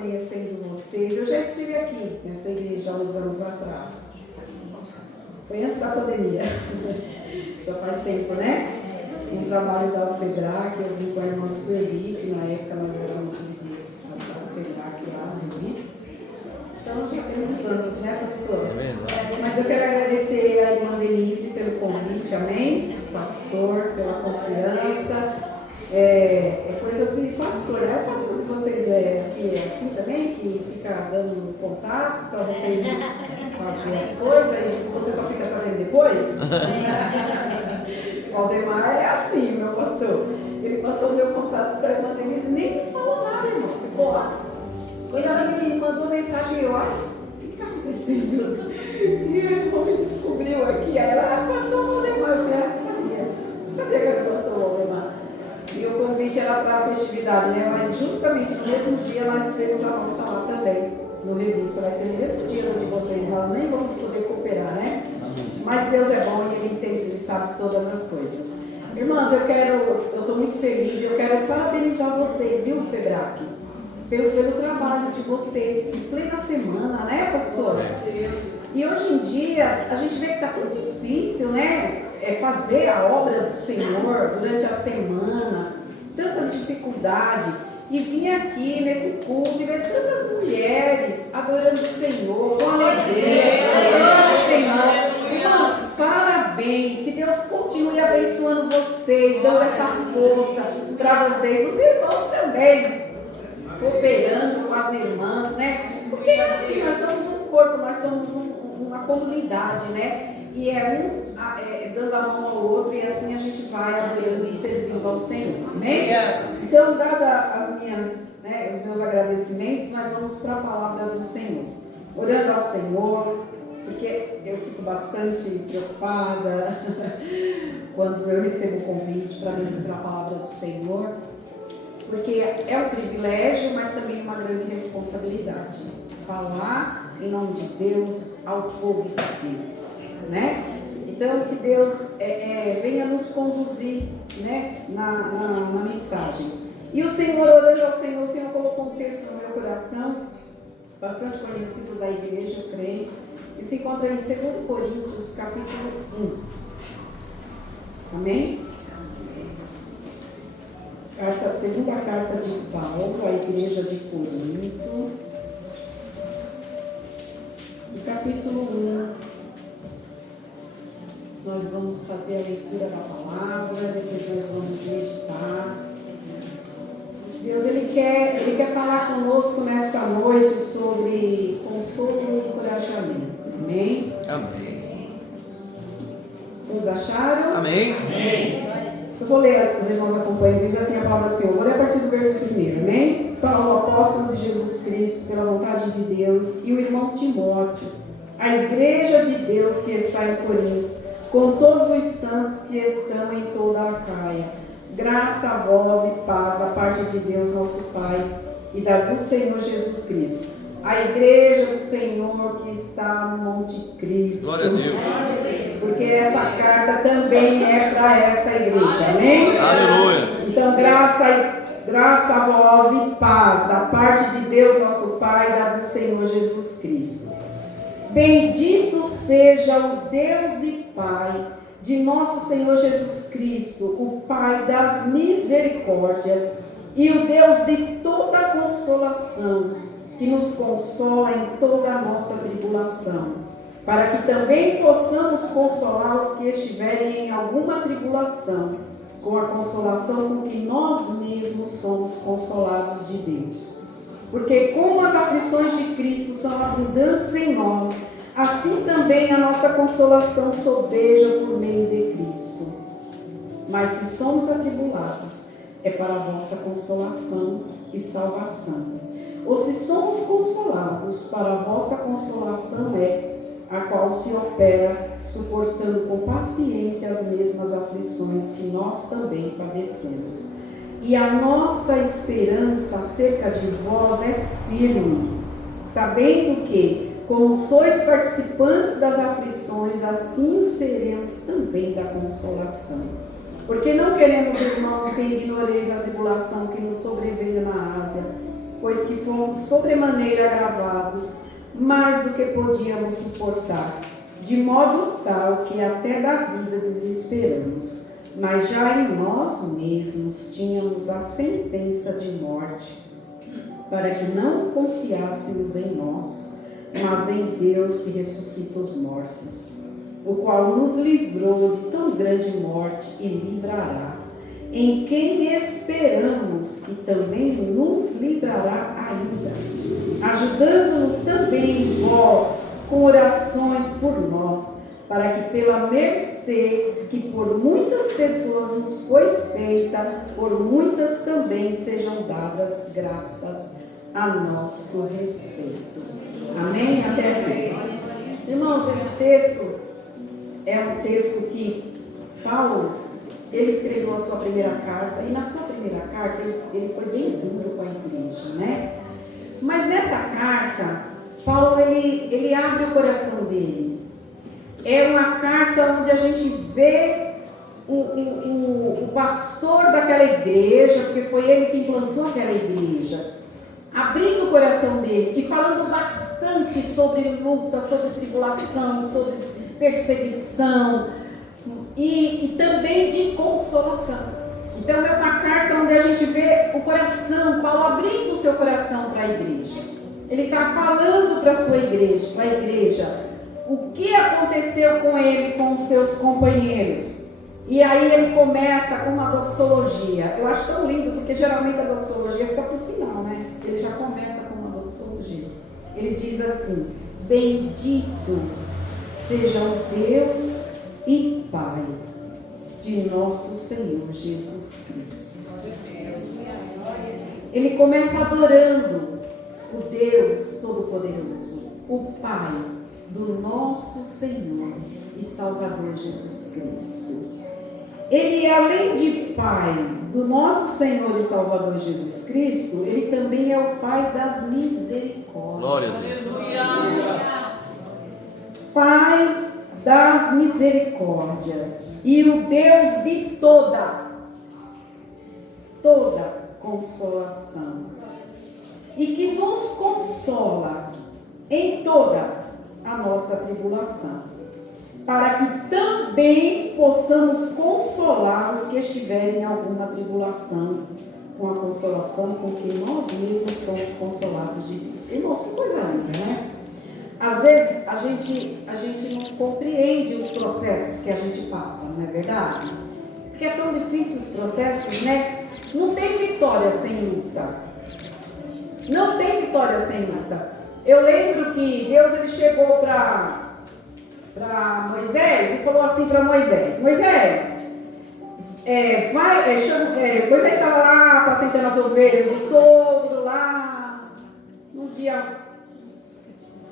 conhecendo vocês. Eu já estive aqui nessa igreja há uns anos atrás. Foi antes da pandemia. Já faz tempo, né? Um trabalho da FEBRAC, eu vim com a irmã Sueli, que na época nós éramos da FEBRAC lá, no Bispo. Então já tem uns anos, né, pastor? Mas eu quero agradecer a irmã Denise pelo convite, amém? Pastor, pela confiança. É coisa de pastor, né? O pastor de vocês que é assim também, que fica dando contato para vocês fazer as coisas e você só fica sabendo depois? Valdemar é assim, meu pastor. Ele passou o meu contato para a irmã Denise e nem me falou nada, irmão. Ficou lá. Quando ela me mandou mensagem, eu, o que está acontecendo? E a irmã me descobriu aqui. Aí ela, pastor Valdemar. Eu falei, sabia que era o pastor Valdemar. E o convite era para a festividade, né? Mas justamente no mesmo dia nós temos a nossa lá também, no Revista. Vai ser no mesmo dia de vocês, nós nem vamos poder cooperar, né? Mas Deus é bom e Ele entende, Ele sabe todas as coisas. Irmãs, eu estou muito feliz, eu quero parabenizar vocês, viu, FEBRAC? Pelo trabalho de vocês, em plena semana, né, pastora? E hoje em dia, a gente vê que está tão difícil, né? Fazer a obra do Senhor durante a semana, tantas dificuldades, e vir aqui nesse culto e ver tantas mulheres adorando o Senhor, com alegria, adorando o Senhor. Irmãos, parabéns, que Deus continue abençoando vocês, dando essa força para vocês, os irmãos também, cooperando com as irmãs, né? Porque assim, nós somos um corpo, nós somos uma comunidade, né? E dando a mão ao outro, e assim a gente vai adorando e servindo ao Senhor, amém? Então, dada os meus agradecimentos, nós vamos para a palavra do Senhor, orando ao Senhor, porque eu fico bastante preocupada quando eu recebo o convite para ministrar a palavra do Senhor, porque é um privilégio, mas também uma grande responsabilidade, falar em nome de Deus ao povo de Deus, né? Então, que Deus venha nos conduzir, né, na mensagem. E o Senhor, orando ao Senhor, o Senhor colocou um texto no meu coração, bastante conhecido da igreja, eu creio, que se encontra em 2 Coríntios, capítulo 1. Amém? Segunda carta de Paulo, à igreja de Corinto, no capítulo 1. Nós vamos fazer a leitura da palavra, depois nós vamos meditar. Deus, Ele quer falar conosco nesta noite sobre consolo e encorajamento. Amém? Amém. Todos acharam? Amém. Amém. Eu vou ler, os irmãos acompanham, diz assim a palavra do Senhor. Vou ler a partir do verso 1, amém? Paulo, apóstolo de Jesus Cristo, pela vontade de Deus, e o irmão Timóteo, a igreja de Deus que está em Corinto, com todos os santos que estão em toda a Acaia. Graça a vós e paz da parte de Deus nosso Pai e do Senhor Jesus Cristo. A igreja do Senhor que está no Monte Cristo. Glória a Deus. Porque essa carta também é para essa igreja, amém? Aleluia. Então, graça a vós e paz da parte de Deus nosso Pai e do Senhor Jesus Cristo. Bendito seja o Deus e Pai de nosso Senhor Jesus Cristo, o Pai das misericórdias e o Deus de toda consolação, que nos consola em toda a nossa tribulação, para que também possamos consolar os que estiverem em alguma tribulação, com a consolação com que nós mesmos somos consolados de Deus. Porque como as aflições de Cristo são abundantes em nós, assim também a nossa consolação sobeja por meio de Cristo. Mas se somos atribulados, é para a vossa consolação e salvação. Ou se somos consolados, para a vossa consolação é a qual se opera, suportando com paciência as mesmas aflições que nós também padecemos. E a nossa esperança acerca de vós é firme, sabendo que, como sois participantes das aflições, assim o seremos também da consolação. Porque não queremos, irmãos, que ignoreis a tribulação que nos sobreveio na Ásia, pois que fomos sobremaneira agravados, mais do que podíamos suportar, de modo tal que até da vida desesperamos. Mas já em nós mesmos tínhamos a sentença de morte, para que não confiássemos em nós, mas em Deus que ressuscita os mortos, o qual nos livrou de tão grande morte e livrará, em quem esperamos que também nos livrará ainda, ajudando-nos também em vós com orações por nós, para que pela mercê que por muitas pessoas nos foi feita, por muitas também sejam dadas graças a nosso respeito. Amém? Até aqui. Irmãos, esse texto é um texto que Paulo, ele escreveu a sua primeira carta, e na sua primeira carta ele foi bem duro com a igreja, né? Mas nessa carta, Paulo, ele abre o coração dele. É uma carta onde a gente vê o pastor daquela igreja, porque foi ele que implantou aquela igreja, abrindo o coração dele e falando bastante sobre luta, sobre tribulação, sobre perseguição e também de consolação. Então é uma carta onde a gente vê o coração, Paulo abrindo o seu coração para a igreja. Ele está falando para a sua igreja, para a igreja, o que aconteceu com ele, com os seus companheiros. E aí ele começa com uma doxologia. Eu acho tão lindo, porque geralmente a doxologia fica para o final, né? Ele já começa com uma doxologia. Ele diz assim: bendito seja o Deus e Pai de nosso Senhor Jesus Cristo. Ele começa adorando o Deus Todo-Poderoso, o Pai do nosso Senhor e Salvador Jesus Cristo. Ele, além de Pai do nosso Senhor e Salvador Jesus Cristo, ele também é o Pai das misericórdias. Glória a Deus. Pai das misericórdias e o Deus de toda consolação, e que nos consola em toda a nossa tribulação, para que também possamos consolar os que estiverem em alguma tribulação, com a consolação com que nós mesmos somos consolados de Deus. Irmãos, que coisa linda, né? Às vezes a gente não compreende os processos que a gente passa, não é verdade? Porque é tão difícil os processos, né? Não tem vitória sem luta. Não tem vitória sem luta. Eu lembro que Deus ele chegou para Moisés e falou assim para Moisés: Moisés, Moisés estava lá apacentando as ovelhas do sogro, lá num dia,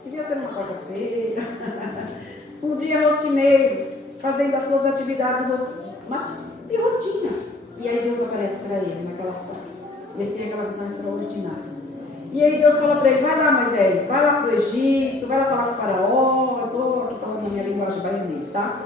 devia ser uma quarta-feira, um dia rotineiro, fazendo as suas atividades de rotina. E aí Deus aparece para ele naquela sarça. Ele tem aquela visão extraordinária. E aí Deus fala para ele: vai lá, Moisés, vai lá para o Egito, vai lá falar com o faraó. Eu estou aqui falando na minha linguagem baianês, tá?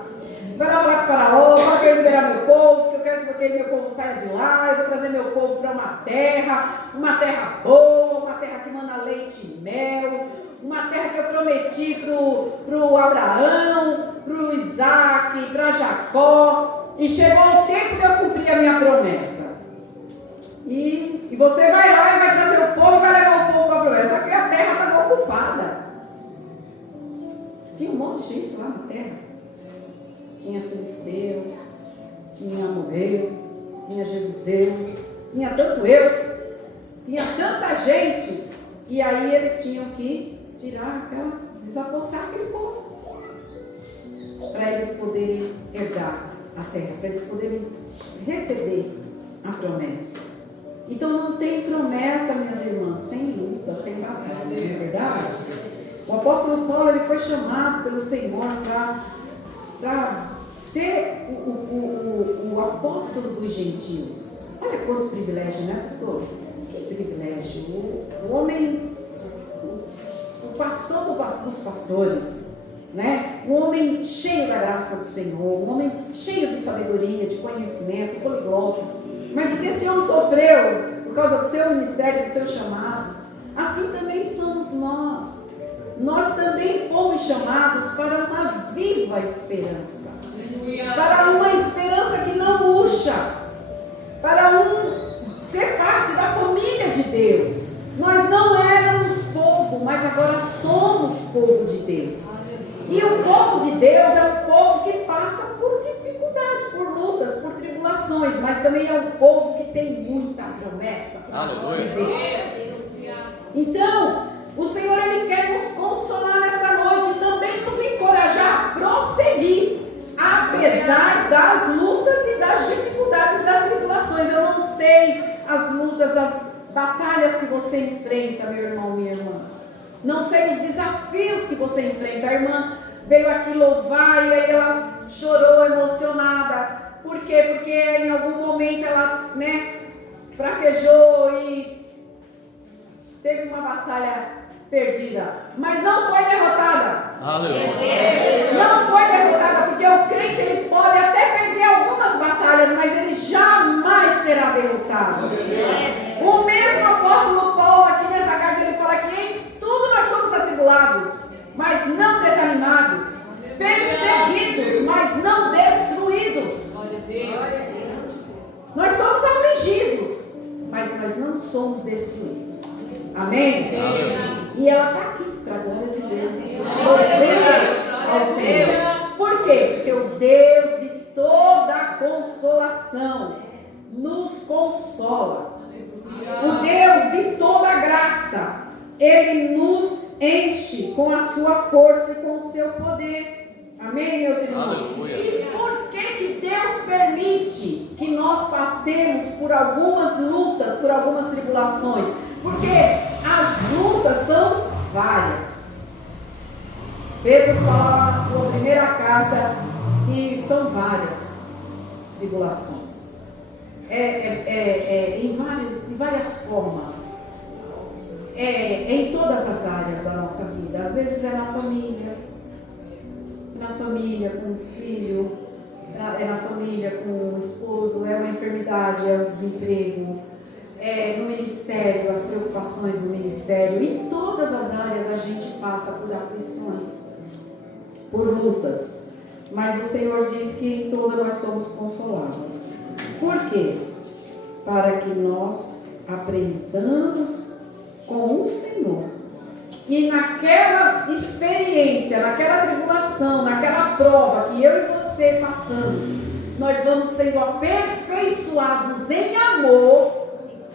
Vai lá falar com o faraó, vai querer liberar meu povo, que eu quero que meu povo saia de lá. Eu vou trazer meu povo para uma terra boa, uma terra que manda leite e mel, uma terra que eu prometi para o Abraão, para o Isaac, para Jacó. E chegou o tempo de eu cumprir a minha promessa. E você vai lá e vai trazer o povo e vai levar o povo para a promessa. Só que a terra estava ocupada. Tinha um monte de gente lá na terra. Tinha filisteu, tinha amorreu, tinha jebuseu, tinha tanto tinha tanta gente. E aí eles tinham que desapossar aquele povo, para eles poderem herdar a terra, para eles poderem receber a promessa. Então não tem promessa, minhas irmãs, sem luta, sem batalha, não é verdade? O apóstolo Paulo ele foi chamado pelo Senhor para ser o apóstolo dos gentios. Olha quanto privilégio, né, pastor? Que privilégio. O homem, o pastor dos pastores, né? Um homem cheio da graça do Senhor, um homem cheio de sabedoria, de conhecimento, poliglota. Mas o que esse homem sofreu? por causa do seu ministério, do seu chamado, assim também somos nós. Nós também fomos chamados para uma viva esperança, para uma esperança que não murcha, para ser parte da família de Deus. Nós não éramos povo, mas agora somos povo de Deus. E o povo de Deus é um povo que passa por dificuldade, por lutas, por tribulações, mas também é um povo que tem muita promessa. Aleluia. Então, o Senhor, Ele quer nos consolar nesta noite e também nos encorajar a prosseguir, apesar das lutas e das dificuldades, das tribulações. Eu não sei as lutas, as batalhas que você enfrenta, meu irmão, minha irmã. Não sei os desafios que você enfrenta. A irmã veio aqui louvar e aí ela chorou emocionada. Por quê? Porque em algum momento ela, fraquejou e teve uma batalha perdida, mas não foi derrotada. Aleluia. Não foi derrotada, porque o crente ele pode até perder algumas batalhas, mas ele jamais será derrotado. O mesmo apóstolo Paulo aqui nessa carta, ele fala que em tudo nós somos atribulados, mas não desanimados, perseguidos, mas não destruídos. Nós somos afligidos, mas nós não somos destruídos. Amém? E ela está aqui, para a glória de Deus. Ao Senhor. Por quê? Porque o Deus de toda consolação nos consola. O Deus de toda graça, Ele nos enche com a sua força e com o seu poder. Amém, meus irmãos? Aleluia. E por que Deus permite que nós passemos por algumas lutas, por algumas tribulações? Porque as lutas são várias. Pedro fala na sua primeira carta que são várias tribulações. Em várias formas. Em todas as áreas da nossa vida. Às vezes é na família com o filho, é na família com o esposo, é uma enfermidade, é o desemprego, no ministério, as preocupações do ministério. Em todas as áreas a gente passa por aflições, por lutas, mas o Senhor diz que em todas nós somos consolados. Por quê? Para que nós aprendamos com o Senhor. E naquela experiência, naquela tribulação, naquela prova que eu e você passamos, nós vamos sendo aperfeiçoados em amor,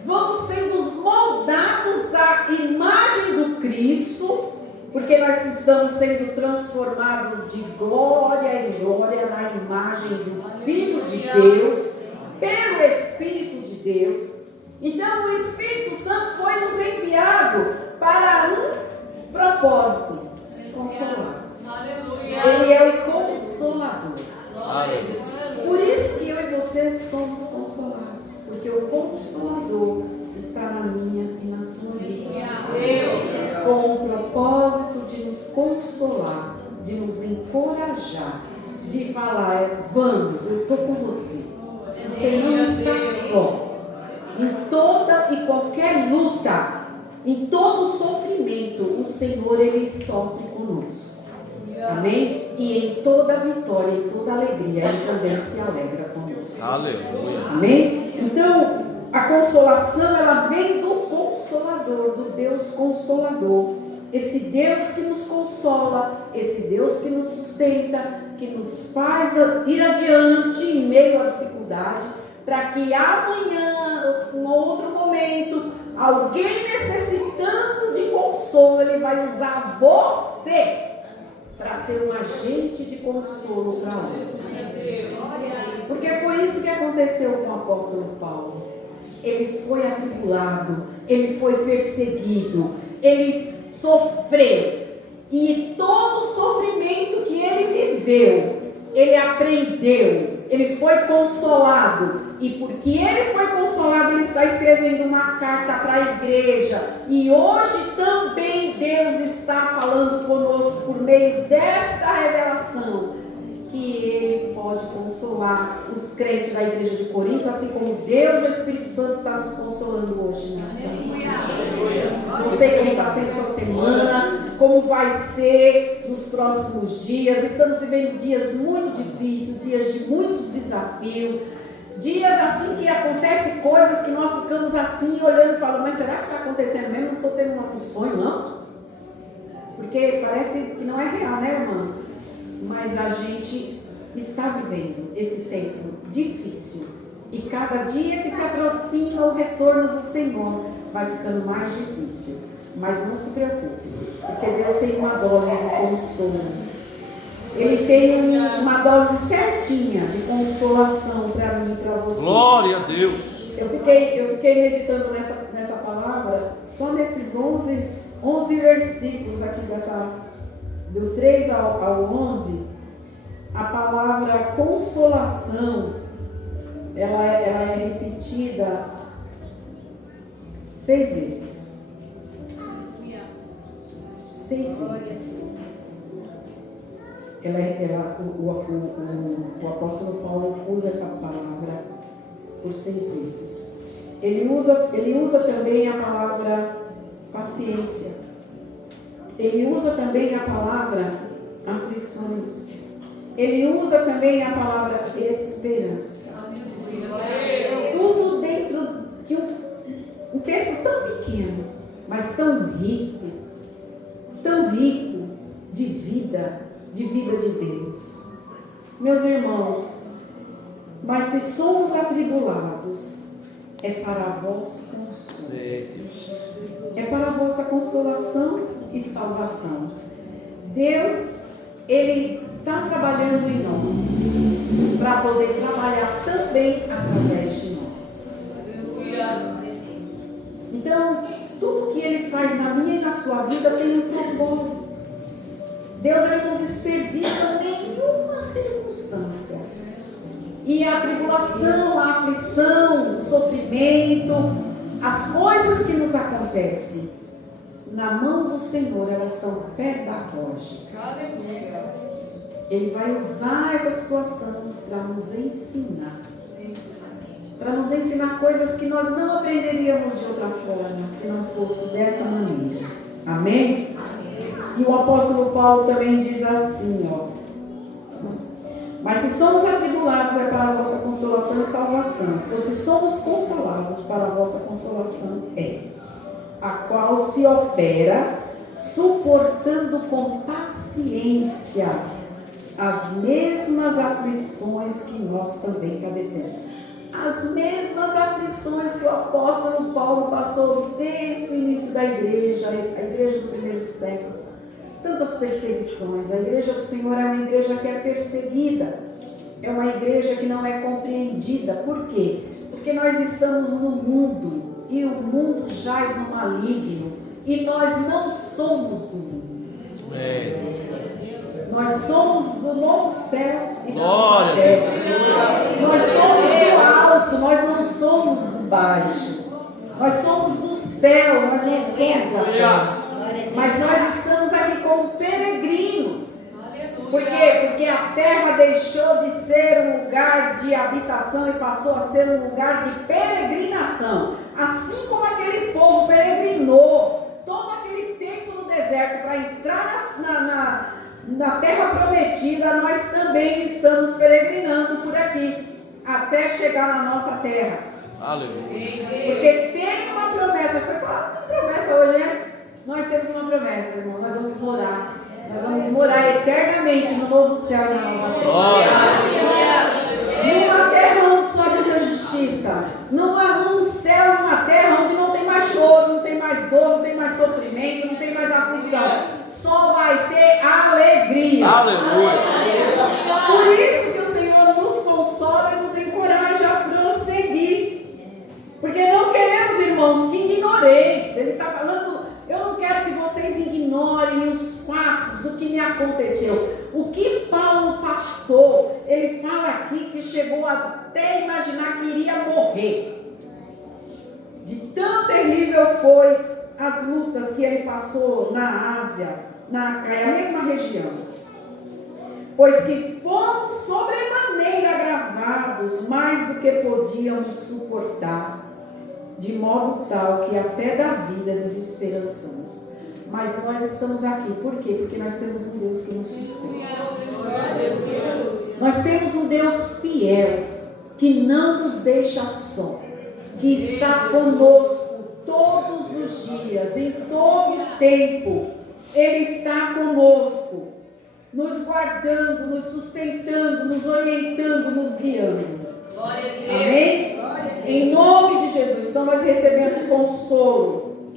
vamos sendo moldados à imagem do Cristo, porque nós estamos sendo transformados de glória em glória na imagem do Filho de Deus, pelo Espírito de Deus. Então o Espírito Santo foi nos enviado para um propósito: consolar. Ele é o consolador. Por isso que eu e você somos consolados, porque o Consolador está na minha e na sua vida, com o propósito de nos consolar, de nos encorajar, de falar: vamos, eu estou com você. Você não está só. Em toda e qualquer luta, em todo sofrimento, o Senhor, Ele sofre conosco. Amém? E em toda vitória, em toda alegria, Ele também se alegra conosco. Aleluia. Amém? Então, a consolação, ela vem do Consolador, do Deus Consolador. Esse Deus que nos consola, esse Deus que nos sustenta, que nos faz ir adiante em meio à dificuldade, para que amanhã, em outro momento, alguém necessitando de consolo, Ele vai usar você para ser um agente de consolo para outro. Porque foi isso que aconteceu com o apóstolo Paulo. Ele foi atribulado, ele foi perseguido, ele sofreu. E todo o sofrimento que ele viveu, ele aprendeu, ele foi consolado. E porque ele foi consolado, ele está escrevendo uma carta para a igreja. E hoje também Deus está falando conosco por meio desta revelação. que Ele pode consolar os crentes da igreja de Corinto, assim como Deus e o Espírito Santo está nos consolando hoje nessa noite. Não sei como está sendo sua semana, como vai ser nos próximos dias. Estamos vivendo dias muito difíceis, dias de muitos desafios, dias assim que acontecem coisas que nós ficamos assim olhando e falando, mas será que está acontecendo mesmo? Não estou tendo um sonho, não? Porque parece que não é real, né, irmã? Mas a gente está vivendo esse tempo difícil. E cada dia que se aproxima o retorno do Senhor, vai ficando mais difícil. Mas não se preocupe, porque Deus tem uma dose de consolo. Ele tem uma dose certinha de consolação para mim e para você. Glória a Deus. Eu fiquei meditando nessa palavra, só nesses 11 versículos aqui do 3 ao 11, a palavra consolação, ela é repetida 6 vezes. 6 vezes. O apóstolo Paulo usa essa palavra por 6 vezes. Ele usa também a palavra paciência. Ele usa também a palavra aflições. Ele usa também a palavra esperança. Tudo dentro de um texto tão pequeno, mas tão rico de vida de Deus. Meus irmãos, mas se somos atribulados, é para a vossa consolo. É para a vossa consolação e salvação. Deus, Ele está trabalhando em nós, para poder trabalhar também através de nós. Então, tudo que Ele faz na minha e na sua vida tem um propósito. Deus, Ele não desperdiça nenhuma circunstância. E a tribulação, a aflição, o sofrimento, as coisas que nos acontecem, na mão do Senhor, elas são pedagógicas. Ele vai usar essa situação para nos ensinar. Para nos ensinar coisas que nós não aprenderíamos de outra forma, se não fosse dessa maneira. Amém? E o apóstolo Paulo também diz assim, mas se somos atribulados é para a vossa consolação e salvação, ou se somos consolados para a vossa consolação é, a qual se opera suportando com paciência as mesmas aflições que nós também padecemos. As mesmas aflições que o apóstolo Paulo passou desde o início da igreja, a igreja do primeiro século. Tantas perseguições. A igreja do Senhor é uma igreja que é perseguida. É uma igreja que não é compreendida. Por quê? Porque nós estamos no mundo e o mundo jaz no maligno e nós não somos do mundo. Nós somos do novo céu e da nova terra. Nós somos do alto, nós não somos do baixo. Nós somos do céu, nós não somos da terra. Mas nós estamos aqui como peregrinos. Por quê? Porque a terra deixou de ser um lugar de habitação e passou a ser um lugar de peregrinação. Assim como aquele povo peregrinou todo aquele tempo no deserto para entrar na terra prometida, nós também estamos peregrinando por aqui até chegar na nossa terra. Aleluia. Porque tem uma promessa. Foi falado uma promessa hoje, né? Nós temos uma promessa, irmão. Nós vamos morar. Nós vamos morar eternamente no novo céu e na nova terra. Numa terra onde só habita a justiça. Num céu e numa terra onde não tem mais choro, não tem mais dor, não tem mais sofrimento, não tem mais aflição. Só vai ter alegria. Aleluia. Por isso que o Senhor nos consola e nos encoraja a prosseguir. Porque não queremos, irmãos, que ignoreis. Ele está falando, eu não quero que vocês ignorem os fatos do que me aconteceu. O que Paulo passou, ele fala aqui que chegou até imaginar que iria morrer. De tão terrível foi as lutas que ele passou na Ásia, na Acaia, a mesma região. Pois que fomos sobremaneira agravados, mais do que podíamos suportar, de modo tal que até da vida desesperançamos. Mas nós estamos aqui, por quê? Porque nós temos um Deus que nos sustenta. Nós temos um Deus fiel, que não nos deixa só, que está conosco todos os dias, em todo o tempo. Ele está conosco, nos guardando, nos sustentando, nos orientando, nos guiando. Glória a Deus. Amém? Em nome de Jesus. Então nós recebemos consolo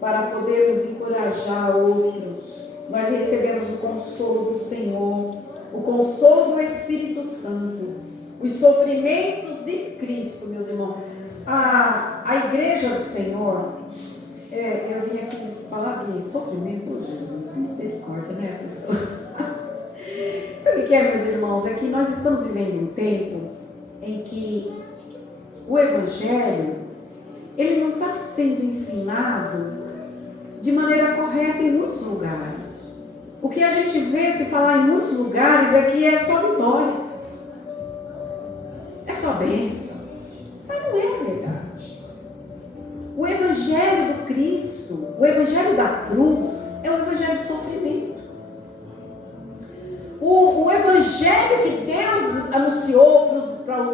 para podermos encorajar outros. Nós recebemos o consolo do Senhor, o consolo do Espírito Santo, os sofrimentos de Cristo, meus irmãos. A igreja do Senhor, eu vim aqui falar de sofrimento, Jesus, misericórdia, né, pessoal? Sabe o que é, meus irmãos? É que nós estamos vivendo um tempo em que o Evangelho, ele não está sendo ensinado de maneira correta em muitos lugares. O que a gente vê se falar em muitos lugares é que é só vitória, é só bênção, mas não é verdade. O Evangelho do Cristo, o Evangelho da cruz, é o Evangelho do sofrimento. O Evangelho que Deus anunciou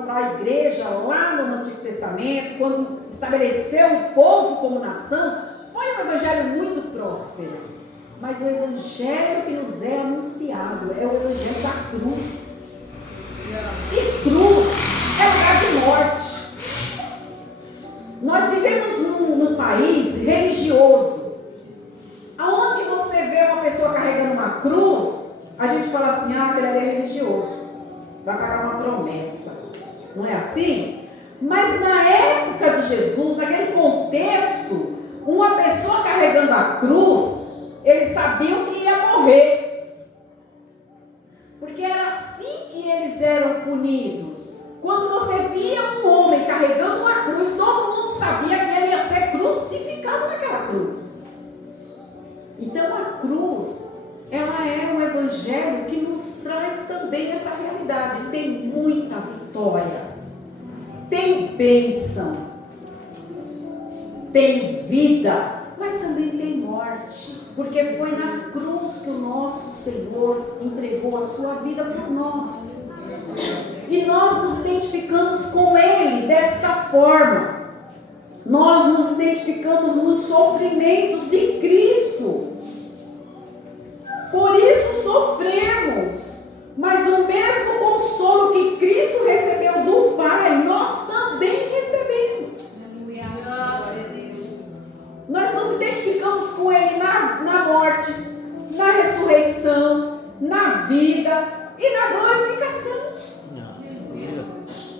para a igreja lá no Antigo Testamento, quando estabeleceu o povo como nação, foi um Evangelho muito próspero. Mas o Evangelho que nos é anunciado é o Evangelho da cruz. E cruz é lugar de morte. Nós vivemos num país religioso, aonde você vê uma pessoa carregando uma cruz, a gente fala assim, aquele ali é religioso, vai carregar uma promessa. Não é assim? Mas na época de Jesus, naquele contexto, uma pessoa carregando a cruz, eles sabiam que ia morrer. Porque era assim que eles eram punidos. Quando você via um homem carregando uma cruz, todo mundo sabia que ele ia ser crucificado naquela cruz. Então a cruz, ela é um evangelho que nos traz também essa realidade. Tem muita vitória, tem bênção, tem vida, mas também tem morte. Porque foi na cruz que o nosso Senhor entregou a sua vida por nós. E nós nos identificamos com Ele desta forma. Nós nos identificamos nos sofrimentos de Cristo. Por isso sofremos. Mas o mesmo consolo que Cristo recebeu do Pai, nós também recebemos. Nós nos identificamos com Ele na morte, na ressurreição, na vida e na glorificação.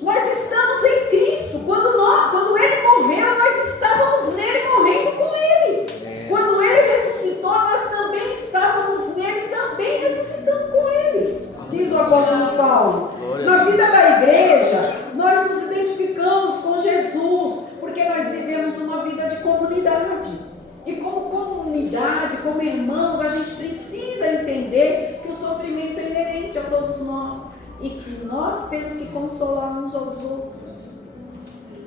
Nós estamos em Cristo. Quando Ele morreu, nós estávamos nele, morrendo com Ele. Quando Ele ressuscitou, nós também estávamos nele, também ressuscitando com Ele. Diz o apóstolo Paulo. Na vida da igreja, nós nos identificamos com Jesus, porque nós vivemos uma vida de comunidade. E como comunidade, como irmãos, a gente precisa entender que o sofrimento é inerente a todos nós. E que nós temos que consolar uns aos outros,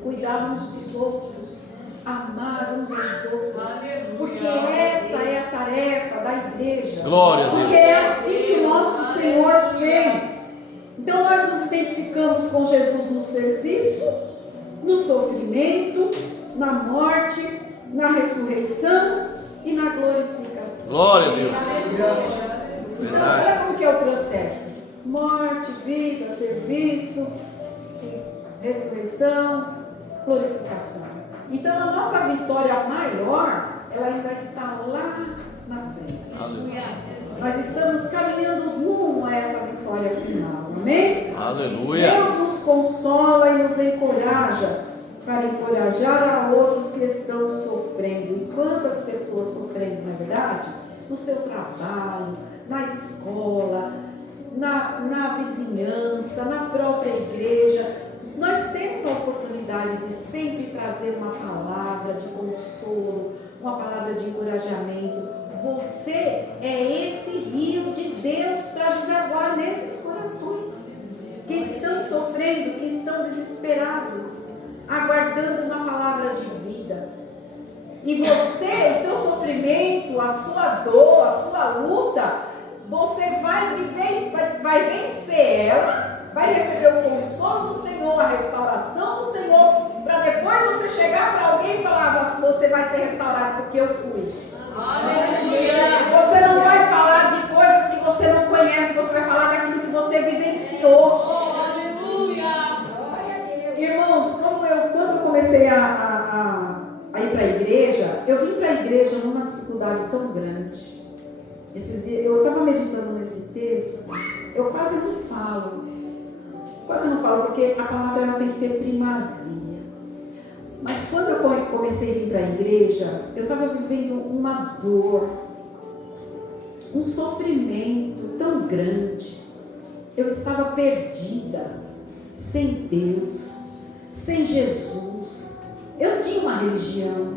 cuidar uns dos outros, amar uns aos outros. Porque essa é a tarefa da igreja. Glória a Deus. Porque é assim que o nosso Senhor fez. Então nós nos identificamos com Jesus no serviço, no sofrimento, na morte, na ressurreição e na glorificação. Glória a Deus. Então, olha como que é o processo: morte, vida, serviço, ressurreição, glorificação. Então a nossa vitória maior, ela ainda está lá na frente. Nós estamos caminhando rumo a essa vitória final. Amém? Aleluia. Deus nos consola e nos encoraja para encorajar a outros que estão sofrendo. E quantas pessoas sofrendo, não é verdade? No seu trabalho, na escola, na vizinhança, na própria igreja. Nós temos a oportunidade de sempre trazer uma palavra de consolo, uma palavra de encorajamento. Você é esse rio de Deus para desaguar nesses corações. estão desesperados, aguardando uma palavra de vida. E você, o seu sofrimento, a sua dor, a sua luta, você vai vencer ela, vai receber o consolo do Senhor, a restauração do Senhor, para depois você chegar para alguém e falar: você vai ser restaurado porque eu fui. Aleluia. Você não vai falar de coisas que você não conhece, você vai falar daquilo que você vivenciou. Aleluia. Irmãos, quando eu comecei a ir para a igreja, eu vim para a igreja numa dificuldade tão grande. Eu estava meditando nesse texto, eu quase não falo, porque a palavra ela tem que ter primazia. Mas quando eu comecei a vir para a igreja, eu estava vivendo uma dor, um sofrimento tão grande. Eu estava perdida, sem Deus, sem Jesus. Eu tinha uma religião,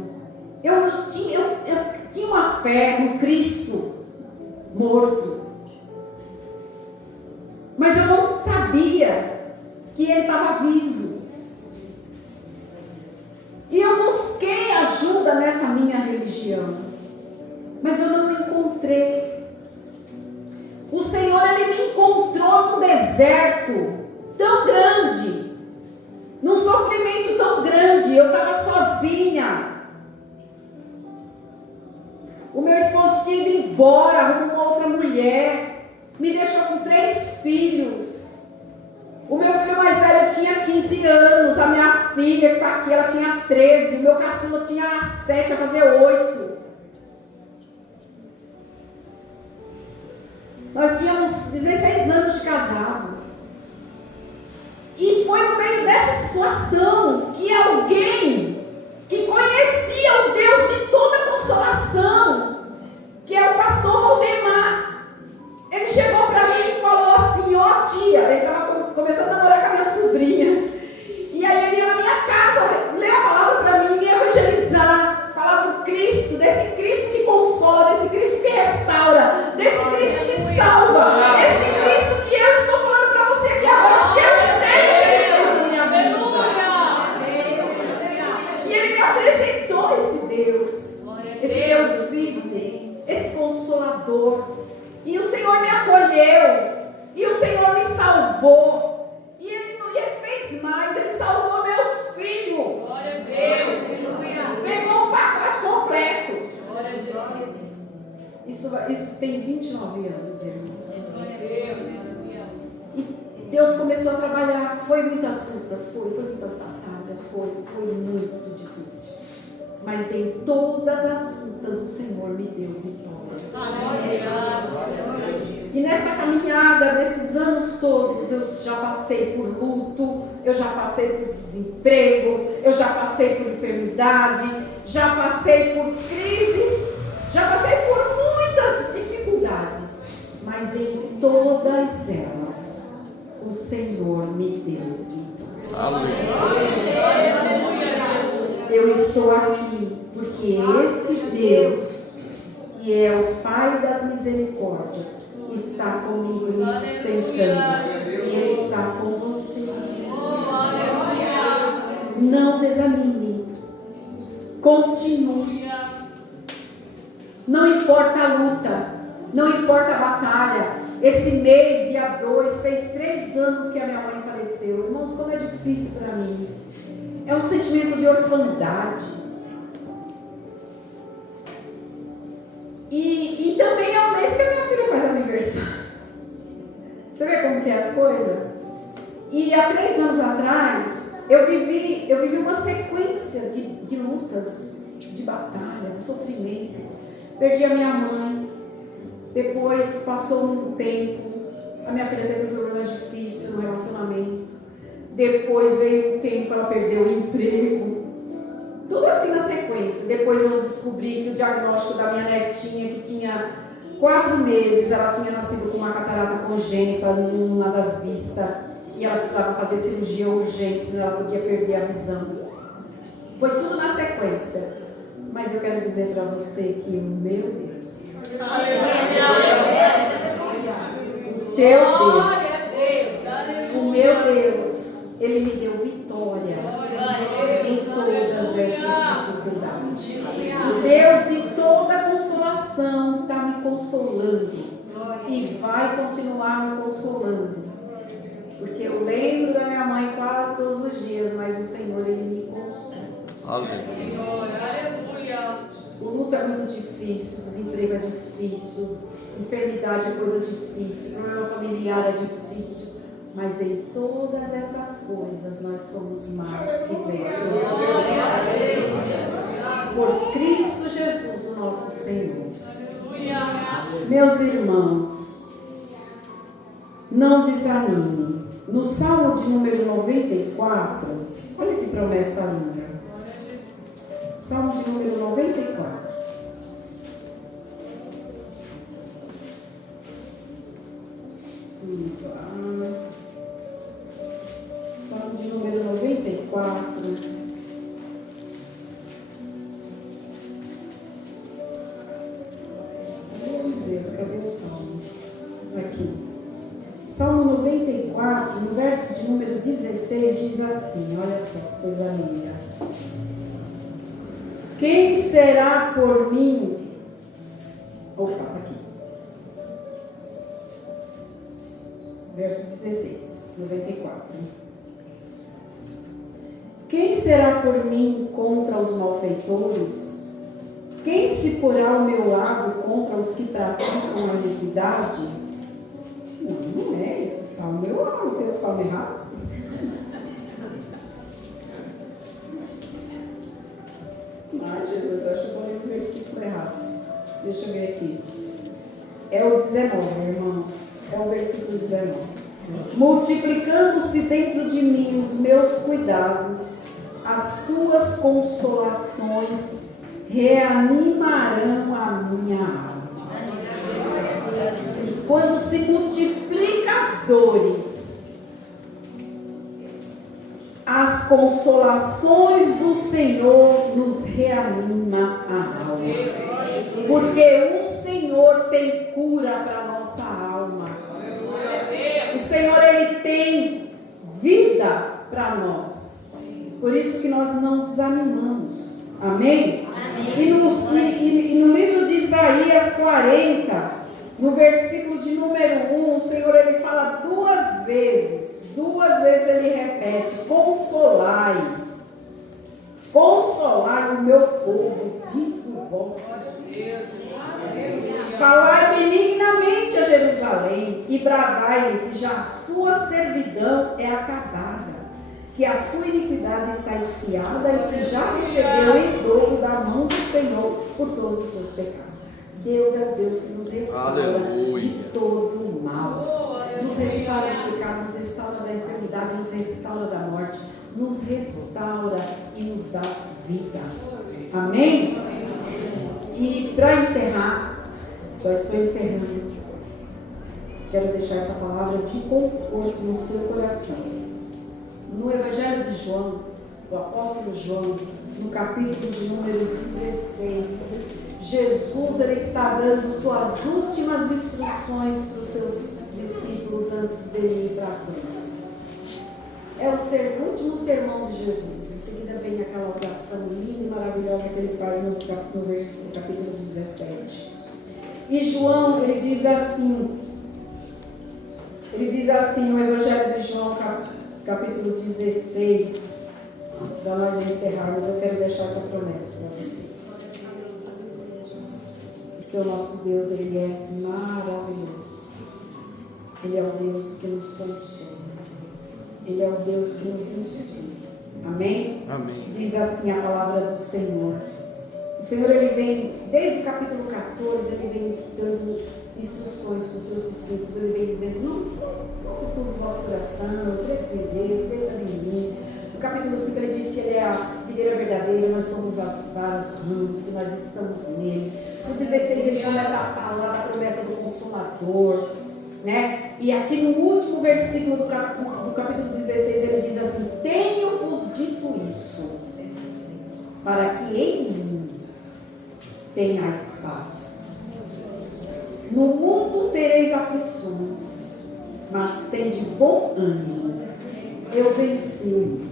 eu tinha uma fé no Cristo morto, mas eu não sabia que Ele estava vivo. E eu busquei ajuda nessa minha religião, mas eu não encontrei. O Senhor, Ele me encontrou num deserto tão grande, num sofrimento tão grande. Eu estava sozinha. O meu esposo tinha ido embora, arrumou outra mulher, me deixou com 3 filhos. O meu filho mais velho tinha 15 anos, a minha filha que está aqui, ela tinha 13, o meu caçula tinha 7, ia fazer 8. Nós tínhamos 16 anos de casado. E foi no meio dessa situação que alguém que conhecia o Deus de toda consolação, que é o pastor Valdemar, ele chegou para mim e falou assim: ó tia, ele estava começando a namorar com a minha sobrinha, e aí ele ia na minha casa, leu a palavra para mim, me evangelizar, falar do Cristo, desse Cristo que consola, desse Cristo que restaura, desse Cristo que salva, desse Cristo que eu estou falando para você aqui agora, porque eu sei que Ele fez na minha vida. E Ele me apresentou esse Deus vivo, esse Consolador. E o Senhor me acolheu, e o Senhor me salvou, e Ele fez mais, Ele salvou meus filhos. Glória a Deus. Pegou o pacote completo. Glória a Deus. Isso tem 29 anos, irmãos. Glória a Deus. E Deus começou a trabalhar, foi muitas lutas, foi muitas batalhas, foi muito difícil. Mas em todas as lutas o Senhor me deu vitória. E nessa caminhada, desses anos todos, eu já passei por luto, eu já passei por desemprego, eu já passei por enfermidade, já passei por crises, já passei por muitas dificuldades, mas em todas elas o Senhor me deu vitória. Eu estou aqui porque esse Deus, que é o Pai das misericórdias, está comigo me sustentando, e Ele está com você. Não desanime, continue. Não importa a luta, não importa a batalha. Esse mês, dia 2, fez 3 anos que a minha mãe faleceu. Irmãos, como é difícil para mim. É um sentimento de orfandade. E também é o mês que a minha filha faz aniversário. Você vê como que é as coisas? E há 3 anos atrás, eu vivi uma sequência de lutas, de batalha, de sofrimento. Perdi a minha mãe. Depois passou um tempo, a minha filha teve um problema difícil no relacionamento. Depois veio um tempo, ela perdeu o emprego. Tudo assim na sequência. Depois eu descobri que o diagnóstico da minha netinha, que tinha 4 meses, ela tinha nascido com uma catarata congênita numa das vistas. E ela precisava fazer cirurgia urgente, senão ela podia perder a visão. Foi tudo na sequência. Mas eu quero dizer para você que o meu Deus, o teu Deus, o meu Deus, Ele me deu consolando e vai continuar me consolando. Porque eu lembro da minha mãe quase todos os dias, mas o Senhor, Ele me consola. Aleluia. O luto é muito difícil, o desemprego é difícil, enfermidade é coisa difícil, problema familiar é difícil, mas em todas essas coisas nós somos mais que vencedores. Por Cristo Jesus, o nosso Senhor. Meus irmãos, não desanime. No Salmo de número 94, olha que promessa linda. Salmo de número 94. Vamos lá. Salmo de número 94. Meu Deus, cadê o Salmo? Aqui. Salmo 94, no verso de número 16, diz assim, olha só, coisa linda. Quem será por mim? Opa, aqui. Verso 16, 94. Quem será por mim contra os malfeitores? Quem se porá ao meu lado contra os que praticam a iniquidade? Não é esse salmo. Eu não tenho o salmo errado. Ai, Jesus, eu acho que eu falei o versículo errado. Deixa eu ver aqui. É o 19, irmãos. É o versículo 19. Multiplicando-se dentro de mim os meus cuidados, as tuas consolações reanimarão a minha alma. Quando se multiplica as dores, as consolações do Senhor nos reanima a alma. Porque o Senhor tem cura para a nossa alma. O Senhor, Ele tem vida para nós. Por isso que nós não desanimamos. Amém? E no livro de Isaías 40, no versículo de número 1, o Senhor, Ele fala duas vezes Ele repete: consolai o meu povo, diz o vosso Deus. Falai benignamente a Jerusalém e bradai-lhe que já a sua servidão é acabada, que a sua iniquidade está expiada e que já recebeu em dobro da mão do Senhor por todos os seus pecados. Deus é o Deus que nos restaura de todo o mal. Nos restaura do pecado, nos restaura da enfermidade, nos restaura da morte, nos restaura e nos dá vida. Amém? E para encerrar, já estou encerrando, quero deixar essa palavra de conforto no seu coração. No Evangelho de João, do apóstolo João, no capítulo de número 16, Jesus, ele está dando suas últimas instruções para os seus discípulos antes dele ir para a cruz. É o último sermão de Jesus. Em seguida vem aquela oração linda e maravilhosa que ele faz no capítulo 17. E João, ele diz assim no Evangelho de João, capítulo 16, para nós encerrarmos, eu quero deixar essa promessa para vocês. Porque o nosso Deus, Ele é maravilhoso. Ele é o Deus que nos consola. Ele é o Deus que nos instrui. Amém? Amém. Diz assim a palavra do Senhor. O Senhor, Ele vem, desde o capítulo 14, Ele vem dando instruções para os seus discípulos. Ele vem dizendo: não se turbe o vosso coração, credes em Deus, credes em mim. No capítulo 5 ele diz que Ele é a videira verdadeira, nós somos as varas, ramos, que nós estamos nele. No 16 ele começa a falar da promessa do Consolador, né? E aqui no último versículo do capítulo 16 ele diz assim: tenho-vos dito isso, para que em mim tenhais paz. No mundo tereis aflições, mas tende bom ânimo, eu venci.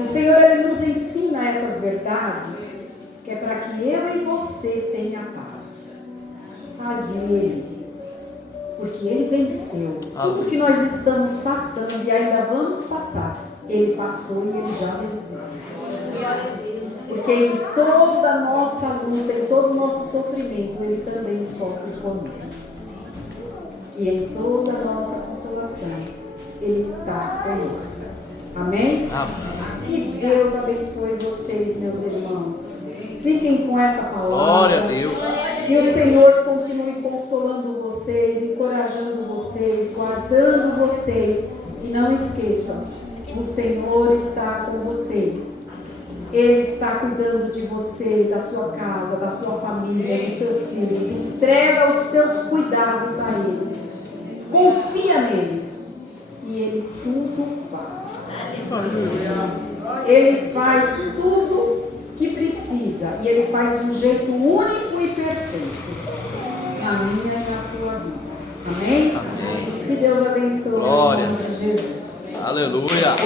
O Senhor, Ele nos ensina essas verdades, que é para que eu e você tenha paz. Paz nele. Porque ele venceu. Tudo que nós estamos passando e ainda vamos passar, ele passou e ele já venceu. Porque em toda a nossa luta, em todo o nosso sofrimento, ele também sofre conosco. E em toda a nossa consolação, ele está conosco. Amém? Amém. Que Deus abençoe vocês, meus irmãos. Fiquem com essa palavra. Glória a Deus. Que o Senhor continue consolando vocês, encorajando vocês, guardando vocês. E não esqueçam, o Senhor está com vocês. Ele está cuidando de você, da sua casa, da sua família, dos seus filhos. Entrega os teus cuidados a Ele. Confia nele. E Ele tudo faz. Ele faz tudo que precisa. E Ele faz de um jeito único e perfeito. Na minha e na sua vida. Amém? Amém. Que Deus abençoe. Glória. Em nome de Jesus. Aleluia.